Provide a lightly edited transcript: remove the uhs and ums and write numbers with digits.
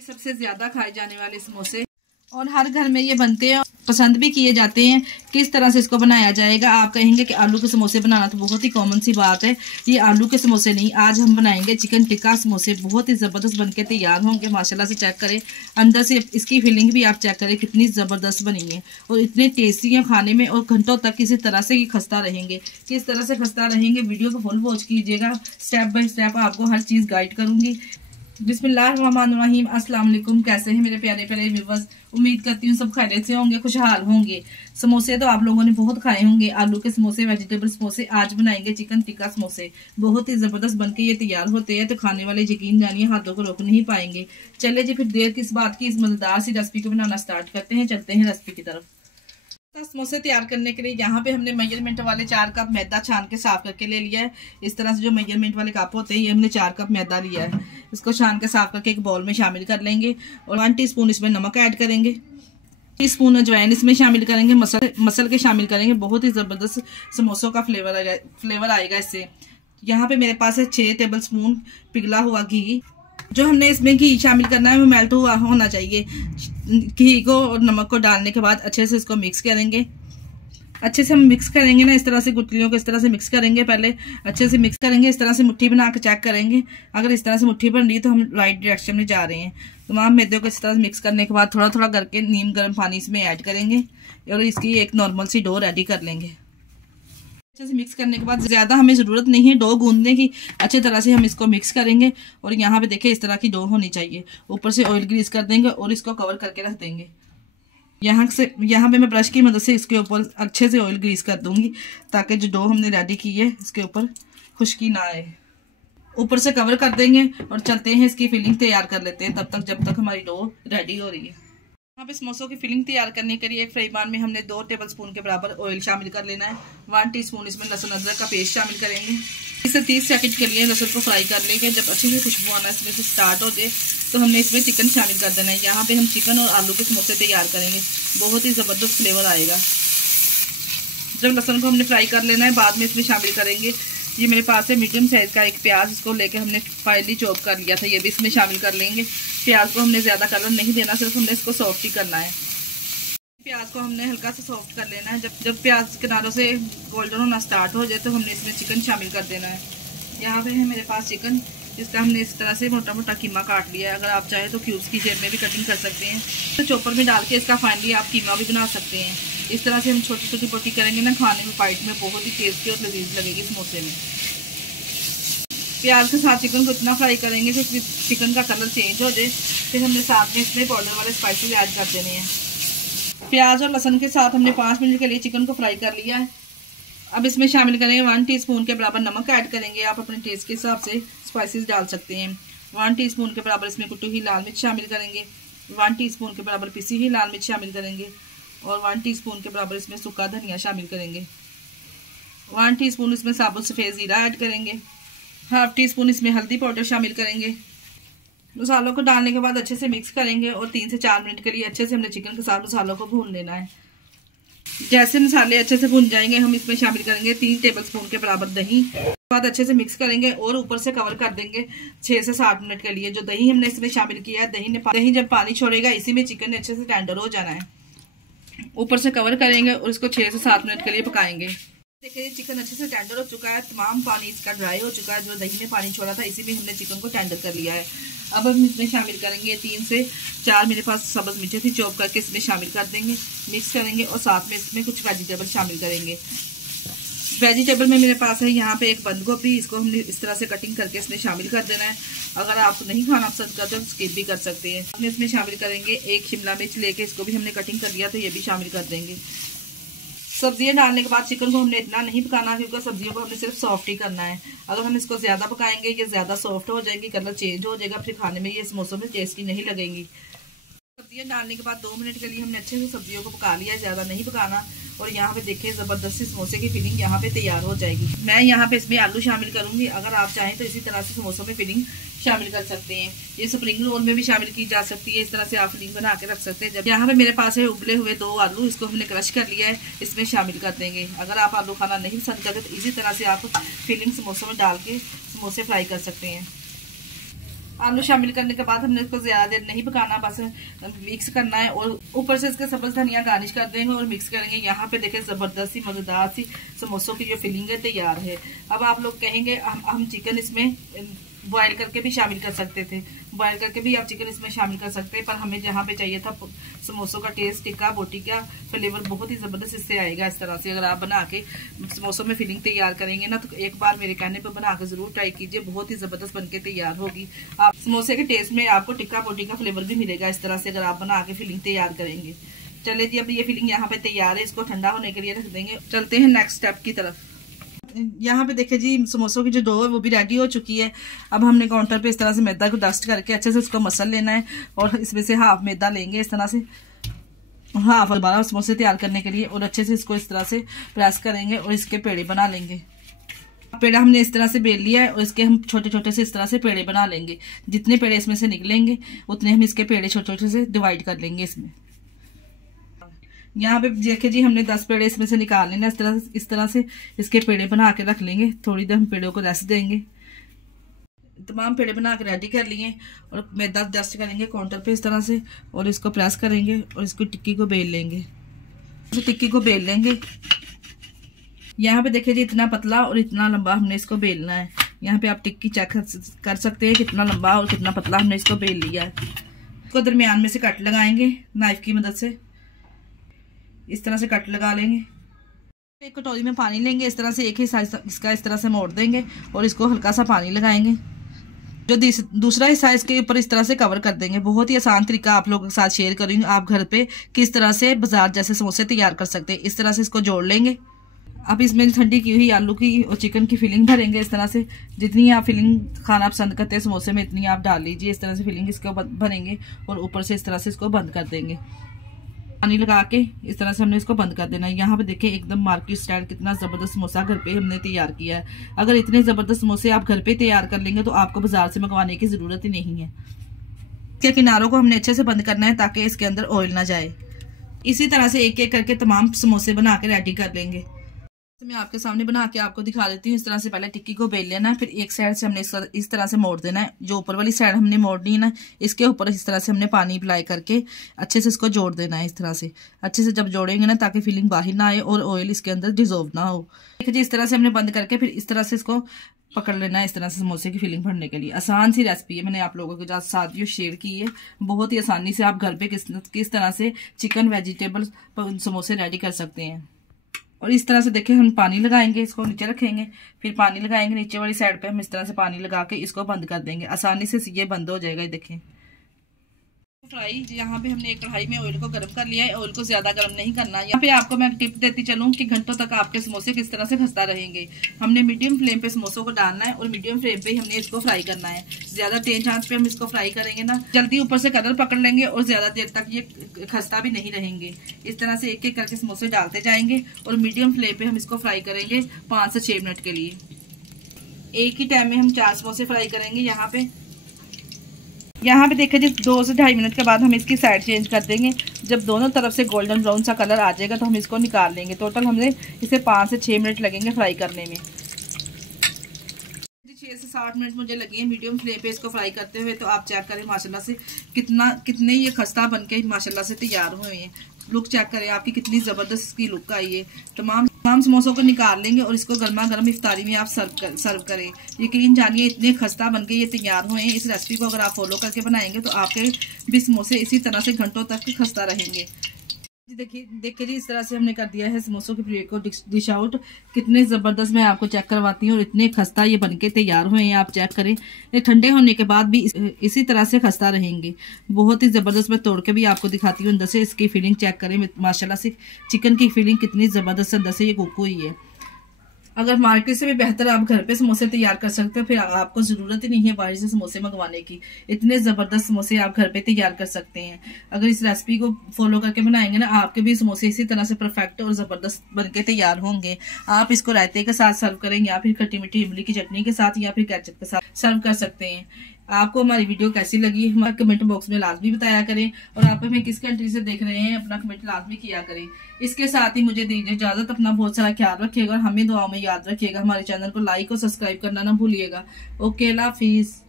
सबसे ज्यादा खाए जाने वाले समोसे और हर घर में ये बनते हैं, पसंद भी किए जाते हैं। किस तरह से इसको बनाया जाएगा? आप कहेंगे कि आलू के समोसे बनाना तो बहुत ही कॉमन सी बात है। ये आलू के समोसे नहीं, आज हम बनाएंगे चिकन टिक्का समोसे। बहुत ही ज़बरदस्त बनके तैयार होंगे। माशाल्लाह से चेक करें, अंदर से इसकी फीलिंग भी आप चेक करें कितनी ज़बरदस्त बनी है और इतने टेस्टी है खाने में, और घंटों तक इसी तरह से ये खस्ता रहेंगे। किस तरह से खस्ता रहेंगे, वीडियो को फुल वॉच कीजिएगा। स्टेप बाय स्टेप आपको हर चीज़ गाइड करूँगी। बिस्मिल्लाहिर्रहमानिर्रहीम। अस्सलाम वालेकुम। कैसे हैं मेरे प्यारे प्यारे व्यूअर्स? उम्मीद करती हूँ सब खैरियत से होंगे, खुशहाल होंगे। समोसे तो आप लोगों ने बहुत खाए होंगे, आलू के समोसे, वेजिटेबल समोसे। आज बनाएंगे चिकन टिक्का समोसे। बहुत ही जबरदस्त बनके ये तैयार होते हैं, तो खाने वाले यकीन जानिए हाथों को रोक नहीं पाएंगे। चले जी, फिर देर किस बात की, इस मजेदार सी रेसिपी को बनाना स्टार्ट करते हैं। चलते हैं रेसिपी की तरफ। समोसे तैयार करने के लिए यहाँ पे हमने मेजरमेंट वाले 4 कप मैदा छान के साफ करके ले लिया है। इस तरह से जो मेजरमेंट वाले कप होते हैं, ये हमने 4 कप मैदा लिया है। इसको छान के साफ करके एक बाउल में शामिल कर लेंगे और 1 टीस्पून इसमें नमक ऐड करेंगे। टीस्पून अजवाइन इसमें शामिल करेंगे। मसल के शामिल करेंगे। बहुत ही जबरदस्त समोसों का फ्लेवर आएगा इससे। यहाँ पे मेरे पास है 6 टेबल स्पून पिघला हुआ घी। जो हमने इसमें घी शामिल करना है वो मेल्ट हुआ होना चाहिए। घी को और नमक को डालने के बाद अच्छे से इसको मिक्स करेंगे। अच्छे से हम मिक्स करेंगे ना, इस तरह से गुठलियों को इस तरह से मिक्स करेंगे। पहले अच्छे से मिक्स करेंगे, इस तरह से मुट्ठी बना के चेक करेंगे। अगर इस तरह से मुट्ठी बन रही है तो हम राइट डायरेक्शन में जा रहे हैं। तमाम मैदे को इस तरह से मिक्स करने के बाद थोड़ा थोड़ा करके नीम गर्म पानी इसमें ऐड करेंगे और इसकी एक नॉर्मल सी डो रेडी कर लेंगे। अच्छे से मिक्स करने के बाद ज़्यादा हमें ज़रूरत नहीं है डो गूंदने की। अच्छे तरह से हम इसको मिक्स करेंगे और यहाँ पे देखिए इस तरह की डो होनी चाहिए। ऊपर से ऑयल ग्रीस कर देंगे और इसको कवर करके रख देंगे। यहाँ पे मैं ब्रश की मदद से इसके ऊपर अच्छे से ऑयल ग्रीस कर दूंगी ताकि जो डो हमने रेडी की है इसके ऊपर खुश्की ना आए। ऊपर से कवर कर देंगे और चलते हैं इसकी फिलिंग तैयार कर लेते हैं, तब तक जब तक हमारी डो रेडी हो रही है। यहाँ पे समोसों की फिलिंग तैयार करने के लिए एक फ्राई पैन में हमने 2 टेबल स्पून के बराबर ऑयल शामिल कर लेना है। 1 टीस्पून इसमें लहसुन अदरक का पेस्ट शामिल करेंगे। 20 से 30 सेकंड के लिए लहसुन को फ्राई कर लेंगे। जब अच्छी से खुशबू आना इसमें से स्टार्ट हो जाए तो हमने इसमें चिकन शामिल कर देना है। यहाँ पे हम चिकन और आलू के समोसे तैयार करेंगे। बहुत ही ज़बरदस्त फ्लेवर आएगा। जब लहसुन को हमने फ्राई कर लेना है, बाद में इसमें शामिल करेंगे। ये मेरे पास है मीडियम साइज का एक प्याज, इसको लेके हमने फाइनली चॉप कर लिया था, ये भी इसमें शामिल कर लेंगे। प्याज को हमने ज़्यादा कलर नहीं देना, सिर्फ हमने इसको सॉफ्ट ही करना है। प्याज को हमने हल्का सा सॉफ्ट कर लेना है। जब प्याज किनारों से गोल्डन होना स्टार्ट हो जाए तो हमने इसमें चिकन शामिल कर देना है। यहाँ पे है मेरे पास चिकन, जिसका हमने इस तरह से मोटा मोटा कीमा काट लिया है। अगर आप चाहें तो क्यूब्स की शेप में भी कटिंग कर सकते हैं। तो चॉपर में डाल के इसका फाइनली आप कीमा भी बना सकते हैं। इस तरह से हम छोटी छोटी बोटी करेंगे ना, खाने में बाइट में बहुत ही टेस्टी और लजीज लगेगी समोसे में। प्याज के साथ चिकन को इतना फ्राई करेंगे कि चिकन का कलर चेंज हो जाए। फिर हमने साथ में इसमें पाउडर वाले स्पाइसेस ऐड कर देने हैं। प्याज और लहसुन के साथ हमने 5 मिनट के लिए चिकन को फ्राई कर लिया है। अब इसमें शामिल करेंगे 1 टीस्पून के बराबर नमक ऐड करेंगे। आप अपने टेस्ट के हिसाब से स्पाइसेस डाल सकते हैं। 1 टीस्पून के बराबर इसमें कुटी हुई लाल मिर्च शामिल करेंगे। 1 टीस्पून के बराबर पिसी हुई लाल मिर्च शामिल करेंगे और 1 टीस्पून के बराबर इसमें सूखा धनिया शामिल करेंगे। 1 टीस्पून इसमें साबुत सफ़ेद ज़ीरा ऐड करेंगे। 1/2 टीस्पून इसमें हल्दी पाउडर शामिल करेंगे। मसालों को डालने के बाद अच्छे से मिक्स करेंगे और 3 से 4 मिनट के लिए अच्छे से हमने चिकन के साथ मसालों को भून लेना है। जैसे मसाले अच्छे से भून जाएंगे, हम इसमें शामिल करेंगे 3 टेबल स्पून के बराबर दही। बाद अच्छे से मिक्स करेंगे और ऊपर से कवर कर देंगे 6 से 7 मिनट के लिए। जो दही हमने इसमें शामिल किया है, दही जब पानी छोड़ेगा इसी में चिकन अच्छे से टेंडर हो जाना है। ऊपर से कवर करेंगे और इसको 6 से 7 मिनट के लिए पकाएंगे। देखिए चिकन अच्छे से टेंडर हो चुका है, तमाम पानी इसका ड्राई हो चुका है। जो दही में पानी छोड़ा था इसी में हमने चिकन को टेंडर कर लिया है। अब हम इसमें शामिल करेंगे 3 से 4 मेरे पास सब्ज़ मिर्चें थी, चॉप करके इसमें शामिल कर देंगे। मिक्स करेंगे और साथ में इसमें कुछ वेजिटेबल शामिल करेंगे। वेजिटेबल में मेरे पास है यहाँ पे एक बंद गोभी, इसको हमने इस तरह से कटिंग करके इसमें शामिल कर देना है। अगर आप नहीं खाना पसंद करते तो स्किप भी कर सकते हैं। हमने इसमें शामिल करेंगे 1 शिमला मिर्च लेके, इसको भी हमने कटिंग कर लिया तो ये भी शामिल कर देंगे। सब्जियां डालने के बाद चिकन को हमने इतना नहीं पकाना, क्योंकि सब्जियों को हमने सिर्फ सॉफ्ट ही करना है। अगर हम इसको ज्यादा पकाएंगे ये ज्यादा सॉफ्ट हो जाएगी, कलर चेंज हो जाएगा, फिर खाने में ये समोसों में टेस्टी नहीं लगेंगी। सब्जियां डालने के बाद 2 मिनट के लिए हमने अच्छे से सब्जियों को पका लिया, ज्यादा नहीं पकाना। और यहाँ पे देखिए जबरदस्त समोसे की फिलिंग यहाँ पे तैयार हो जाएगी। मैं यहाँ पे इसमें आलू शामिल करूंगी। अगर आप चाहें तो इसी तरह से समोसों में फिलिंग शामिल कर सकते हैं। ये स्प्रिंग रोल में भी शामिल की जा सकती है। इस तरह से आप फिलिंग बना के रख सकते हैं। जब यहाँ पे मेरे पास है उबले हुए 2 आलू, इसको हमने क्रश कर लिया है, इसमें शामिल कर देंगे। अगर आप आलू खाना नहीं पसंद करते तो इसी तरह से आप फिलिंग समोसों में डाल के समोसे फ्राई कर सकते हैं। आलू शामिल करने के बाद हमने इसको ज्यादा देर नहीं पकाना, बस मिक्स करना है और ऊपर से इसके सब्ज धनिया गार्निश कर देंगे और मिक्स करेंगे। यहाँ पे देखें जबरदस्त सी मजेदार सी समोसों की जो फिलिंग है तैयार है। अब आप लोग कहेंगे हम चिकन इसमें बॉयल करके भी शामिल कर सकते थे, बॉयल करके भी आप चिकन इसमें शामिल कर सकते हैं, पर हमें जहाँ पे चाहिए था समोसों का टेस्ट, टिक्का बोटी का फ्लेवर बहुत ही जबरदस्त इससे आएगा। इस तरह से अगर आप बना के समोसों में फिलिंग तैयार करेंगे ना, तो एक बार मेरे कहने पर बना के जरूर ट्राई कीजिए, बहुत ही जबरदस्त बनके तैयार होगी। आप समोसे के टेस्ट में आपको टिक्का बोटी का फ्लेवर भी मिलेगा इस तरह से अगर आप बना के फिलिंग तैयार करेंगे। चले जी, अब ये फिलिंग यहाँ पे तैयार है, इसको ठंडा होने के लिए रख देंगे। चलते हैं नेक्स्ट स्टेप की तरफ। यहाँ पे देखिए जी, समोसों की जो डो है वो भी रेडी हो चुकी है। अब हमने काउंटर पे इस तरह से मैदा को डस्ट करके अच्छे से उसको मसल लेना है और इसमें से हाफ मैदा लेंगे इस तरह से, हाफ दोबारा समोसे तैयार करने के लिए, और अच्छे से इसको इस तरह से प्रेस करेंगे और इसके पेड़े बना लेंगे। पेड़ा हमने इस तरह से बेल लिया है और इसके हम छोटे छोटे से इस तरह से पेड़े बना लेंगे। जितने पेड़े इसमें से निकलेंगे उतने हम इसके पेड़े छोटे छोटे से डिवाइड कर लेंगे इसमें। यहाँ पे देखिए जी, हमने 10 पेड़े इसमें से निकाल लेना। इस तरह से इसके पेड़े बना के रख लेंगे। थोड़ी देर हम पेड़ों को रेस्ट देंगे। तमाम पेड़े बना के रेडी कर लिए और मैदा डस्ट करेंगे काउंटर पे इस तरह से और इसको प्रेस करेंगे और इसको टिक्की को बेल लेंगे। टिक्की को बेल लेंगे। यहाँ पे देखिए जी, इतना पतला और इतना लंबा हमने इसको बेलना है। यहाँ पे आप टिक्की चेक कर सकते हैं कितना लंबा और कितना पतला हमने इसको बेल लिया है। इसको दरमियान में से कट लगाएंगे नाइफ की मदद से, इस तरह से कट लगा लेंगे। एक कटोरी में पानी लेंगे, इस तरह से एक ही साइज इसका इस तरह से मोड़ देंगे और इसको हल्का सा पानी लगाएंगे। जो दूसरा हिस्सा इसके ऊपर इस तरह से कवर कर देंगे। बहुत ही आसान तरीका आप लोगों के साथ शेयर करूंगी, आप घर पे किस तरह से बाजार जैसे समोसे तैयार कर सकते हैं। इस तरह से इसको जोड़ लेंगे। अब इसमें ठंडी की हुई आलू की और चिकन की फिलिंग भरेंगे इस तरह से। जितनी आप फिलिंग खाना पसंद करते हैं समोसे में, इतनी आप डाल लीजिए। इस तरह से फिलिंग इसको भरेंगे और ऊपर से इस तरह से इसको बंद कर देंगे। पानी लगा के इस तरह से हमने इसको बंद कर देना है। यहाँ पे देखिए एकदम मार्केट स्टाइल कितना जबरदस्त समोसा घर पे हमने तैयार किया है। अगर इतने जबरदस्त समोसे आप घर पे तैयार कर लेंगे तो आपको बाजार से मंगवाने की जरूरत ही नहीं है। इसके किनारों को हमने अच्छे से बंद करना है ताकि इसके अंदर ऑयल ना जाए। इसी तरह से एक एक करके तमाम समोसे बना के रेडी कर लेंगे। मैं आपके सामने बना के आपको दिखा देती हूँ। इस तरह से पहले टिक्की को बेल लेना है, फिर एक साइड से हमने इस तरह से मोड़ देना है। जो ऊपर वाली साइड हमने मोड़नी है ना, इसके ऊपर इस तरह से हमने पानी अप्लाई करके अच्छे से इसको जोड़ देना है। इस तरह से अच्छे से जब जोड़ेंगे ना, ताकि फिलिंग बाहर ना आए और ऑयल इसके अंदर डिजोल्व ना हो। देखिए इस तरह से हमने बंद करके फिर इस तरह से इसको पकड़ लेना है इस तरह से समोसे की फिलिंग भरने के लिए। आसान सी रेसिपी है, मैंने आप लोगों के साथ जो शेयर की है। बहुत ही आसानी से आप घर पे किस तरह से चिकन वेजिटेबल समोसे रेडी कर सकते हैं। और इस तरह से देखिए हम पानी लगाएंगे, इसको नीचे रखेंगे, फिर पानी लगाएंगे नीचे वाली साइड पे। हम इस तरह से पानी लगा के इसको बंद कर देंगे। आसानी से ये बंद हो जाएगा। ये देखें फ्राई। यहाँ पे हमने एक कढ़ाई में ऑयल को गर्म कर लिया है। ऑयल को ज्यादा गर्म नहीं करना। यहाँ पे आपको मैं टिप देती चलूँ कि घंटों तक आपके समोसे किस तरह से खस्ता रहेंगे। हमने मीडियम फ्लेम पे समोसों को डालना है और मीडियम फ्लेम पे हमने इसको फ्राई करना है। ज्यादा तेज आंच पे हम इसको फ्राई करेंगे ना, जल्दी ऊपर से कलर पकड़ लेंगे और ज्यादा देर तक ये खस्ता भी नहीं रहेंगे। इस तरह से एक एक करके समोसे डालते जाएंगे और मीडियम फ्लेम पे हम इसको फ्राई करेंगे 5 से 6 मिनट के लिए। एक ही टाइम में हम 4 समोसे फ्राई करेंगे। यहाँ पे देखिए जी 2 से 2.5 मिनट के बाद हम इसकी साइड चेंज कर देंगे। जब दोनों तरफ से गोल्डन ब्राउन सा कलर आ जाएगा तो हम इसको निकाल लेंगे। टोटल हमें इसे 5 से 6 मिनट लगेंगे फ्राई करने में। 6 से 7 मिनट मुझे लगे हैं मीडियम फ्लेम पे इसको फ्राई करते हुए। तो आप चेक करें माशाल्लाह से कितने ये खस्ता बनके माशाल्लाह से तैयार हुए हैं। लुक चेक करें आपकी कितनी जबरदस्त इसकी लुक आई है। तमाम समोसों को निकाल लेंगे और इसको गर्मा गर्म इफ्तारी में आप सर्व करें। यकीन जानिए इतने खस्ता बनके ये तैयार हुए हैं। इस रेसिपी को अगर आप फॉलो करके बनाएंगे तो आपके भी समोसे इसी तरह से घंटों तक खस्ता रहेंगे। देखिए जी इस तरह से हमने कर दिया है समोसों के प्लेट को डिश आउट। कितने जबरदस्त मैं आपको चेक करवाती हूँ और इतने खस्ता ये बनके तैयार हुए हैं। आप चेक करें, ये ठंडे होने के बाद भी इसी तरह से खस्ता रहेंगे। बहुत ही जबरदस्त। मैं तोड़ के भी आपको दिखाती हूँ। अंदर से इसकी फीलिंग चेक करें माशाल्लाह से। चिकन की फीलिंग कितनी जबरदस्त अंदर से ये कुक हुई है। अगर मार्केट से भी बेहतर आप घर पे समोसे तैयार कर सकते हो, फिर आपको जरूरत ही नहीं है बाहर से समोसे मंगवाने की। इतने जबरदस्त समोसे आप घर पे तैयार कर सकते हैं। अगर इस रेसिपी को फॉलो करके बनाएंगे ना, आपके भी समोसे इसी तरह से परफेक्ट और जबरदस्त बनके तैयार होंगे। आप इसको रायते के साथ सर्व करें या फिर खट्टी मीठी इमली की चटनी के साथ या फिर केचप के साथ सर्व कर सकते हैं। आपको हमारी वीडियो कैसी लगी हमारे कमेंट बॉक्स में लाजमी बताया करें और आप हमें किस कंट्री से देख रहे हैं अपना कमेंट लाजमी किया करें। इसके साथ ही मुझे दीजिए इजाजत। अपना बहुत सारा ख्याल रखिएगा और हमें दुआ में याद रखिएगा। हमारे चैनल को लाइक और सब्सक्राइब करना ना भूलिएगा। ओके, अल्लाह हाफिज।